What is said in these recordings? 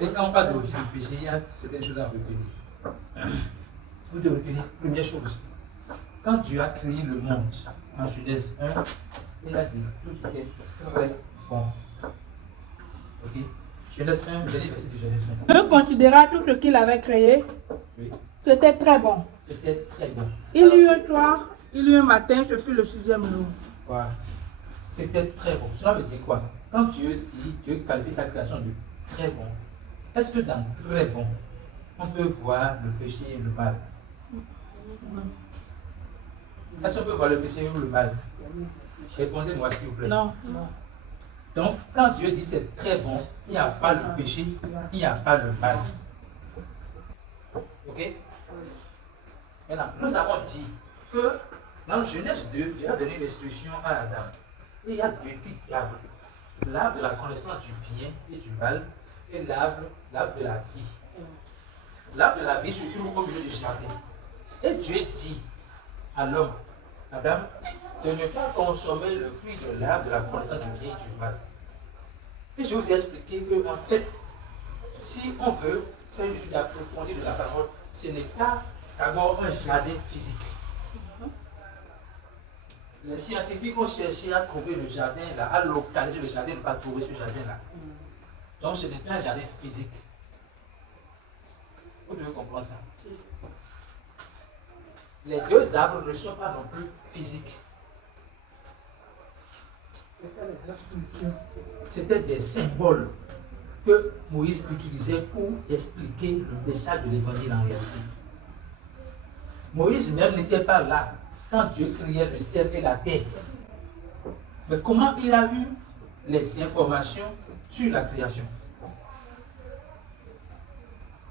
Et quand on parle de l'origine du péché, il y a certaines choses à retenir. Vous devez retenir, première chose, quand Dieu a créé le monde, en Genèse 1, il a dit tout est très bon. Ok? Genèse 1, vous allez verset de Genèse 1. Dieu considéra tout ce qu'il avait créé. Oui. C'était très bon. C'était très bon. Il y eut un soir, il y eut un matin, ce fut le 6e jour. Voilà. C'était très bon. Cela veut dire quoi? Quand Dieu dit, Dieu qualifie sa création de très bon, est-ce que dans très bon, on peut voir le péché et le mal? Est-ce qu'on peut voir le péché ou le mal? Répondez-moi s'il vous plaît. Non. Donc, quand Dieu dit c'est très bon, il n'y a pas le péché, il n'y a pas le mal. Ok? Maintenant, nous avons dit que dans Genèse 2, Dieu a donné l'instruction à Adam. Et il y a deux types d'arbres. L'arbre de la connaissance du bien et du mal et l'arbre de la vie. L'arbre de la vie se trouve au milieu du jardin. Et Dieu dit à l'homme, Adam, de ne pas consommer le fruit de l'arbre de la connaissance du bien et du mal. Et je vous ai expliqué que, en fait, si on veut faire une étude approfondie de la parole, ce n'est pas d'abord un jardin physique. Les scientifiques ont cherché à trouver le jardin là, à localiser le jardin, ne pas trouver ce jardin là. Donc ce n'est pas un jardin physique. Vous devez comprendre ça. Les deux arbres ne sont pas non plus physiques. C'était des symboles que Moïse utilisait pour expliquer le message de l'évangile en réalité. Moïse même n'était pas là quand Dieu créait le ciel et la terre. Mais comment il a eu les informations sur la création?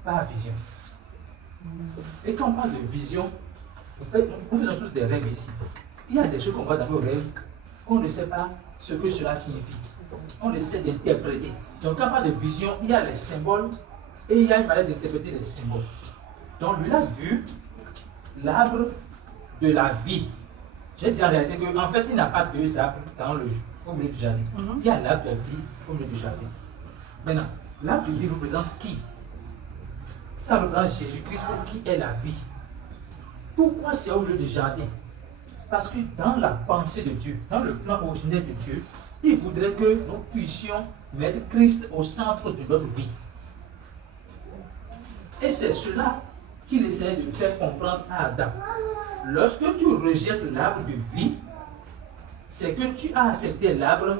Par vision. Et quand on parle de vision, nous faisons tous des rêves ici. Il y a des choses qu'on voit dans nos rêves qu'on ne sait pas ce que cela signifie. On essaie d'interpréter. Donc quand on parle de vision, il y a les symboles et il y a une manière d'interpréter les symboles. Donc lui a vu l'arbre de la vie. J'ai dit en réalité qu'en fait, il n'y a pas deux arbres au milieu du jardin. Il y a l'arbre de la vie au milieu du jardin. Maintenant, l'arbre de vie représente qui? Ça représente Jésus-Christ qui est la vie. Pourquoi c'est au milieu du jardin? Parce que dans la pensée de Dieu, dans le plan originel de Dieu, il voudrait que nous puissions mettre Christ au centre de notre vie. Et c'est cela qu'il essayait de faire comprendre à Adam. Lorsque tu rejettes l'arbre de vie, c'est que tu as accepté l'arbre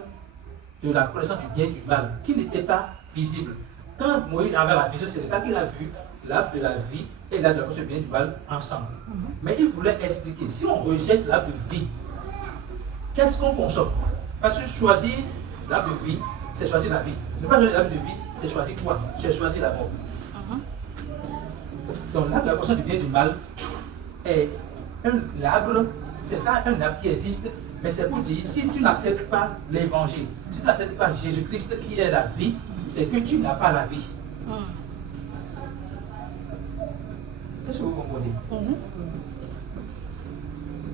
de la connaissance du bien et du mal, qui n'était pas visible. Quand Moïse avait la vision, ce n'est pas qu'il a vu l'arbre de la vie et l'arbre de la connaissance du bien et du mal ensemble. Mais il voulait expliquer, si on rejette l'arbre de vie, qu'est-ce qu'on consomme? Parce que choisir l'arbre de vie, c'est choisir la vie. Ne pas choisir l'arbre de vie, c'est choisir quoi? C'est choisir la mort. Donc l'arbre de la connaissance du bien et du mal est l'arbre, c'est pas un arbre qui existe, mais c'est pour dire, si tu n'acceptes pas l'évangile, si tu n'acceptes pas Jésus-Christ qui est la vie, c'est que tu n'as pas la vie. Est-ce que vous comprenez?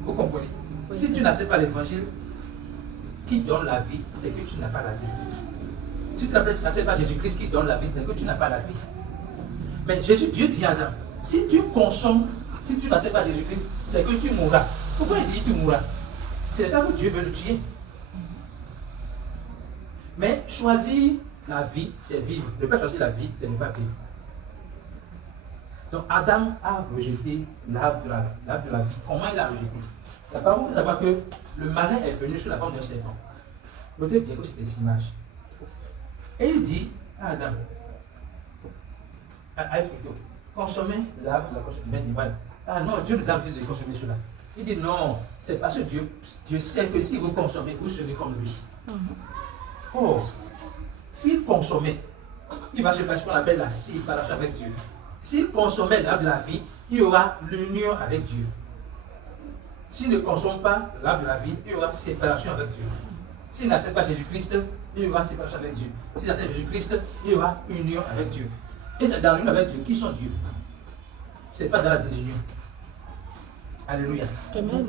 Vous comprenez? Si tu n'acceptes pas l'évangile qui donne la vie, c'est que tu n'as pas la vie. Si tu n'acceptes pas Jésus-Christ qui donne la vie, c'est que tu n'as pas la vie. Mais Dieu dit à Adam, si tu consommes, si tu n'acceptes pas Jésus-Christ, c'est que tu mourras. Pourquoi il dit tu mourras? C'est pas que Dieu veut le tuer. Mais choisir la vie, c'est vivre. Ne pas choisir la vie, c'est ne pas vivre. Donc Adam a rejeté l'arbre de la vie. Comment il a rejeté? La parole vous savoir que le malin est venu sous la forme d'un serpent. Notez bien que c'est des images. Et il dit à Adam, à Ève plutôt, consommez l'arbre de la connaissance du bien et du mal. Ah non, Dieu nous a dit de consommer cela. Il dit non, c'est parce que Dieu sait que si vous consommez, vous serez comme lui. Oh, s'il consommait, il va se passer ce qu'on appelle la séparation avec Dieu. S'il consommait l'arbre de la vie, il y aura l'union avec Dieu. S'il ne consomme pas l'arbre de la vie, il y aura séparation avec Dieu. S'il n'accepte pas Jésus-Christ, il y aura séparation avec Dieu. S'il accepte Jésus-Christ, il y aura union avec Dieu. Et c'est dans l'union avec Dieu qui sont Dieu. Ce n'est pas dans la désunion. Alléluia. Amen.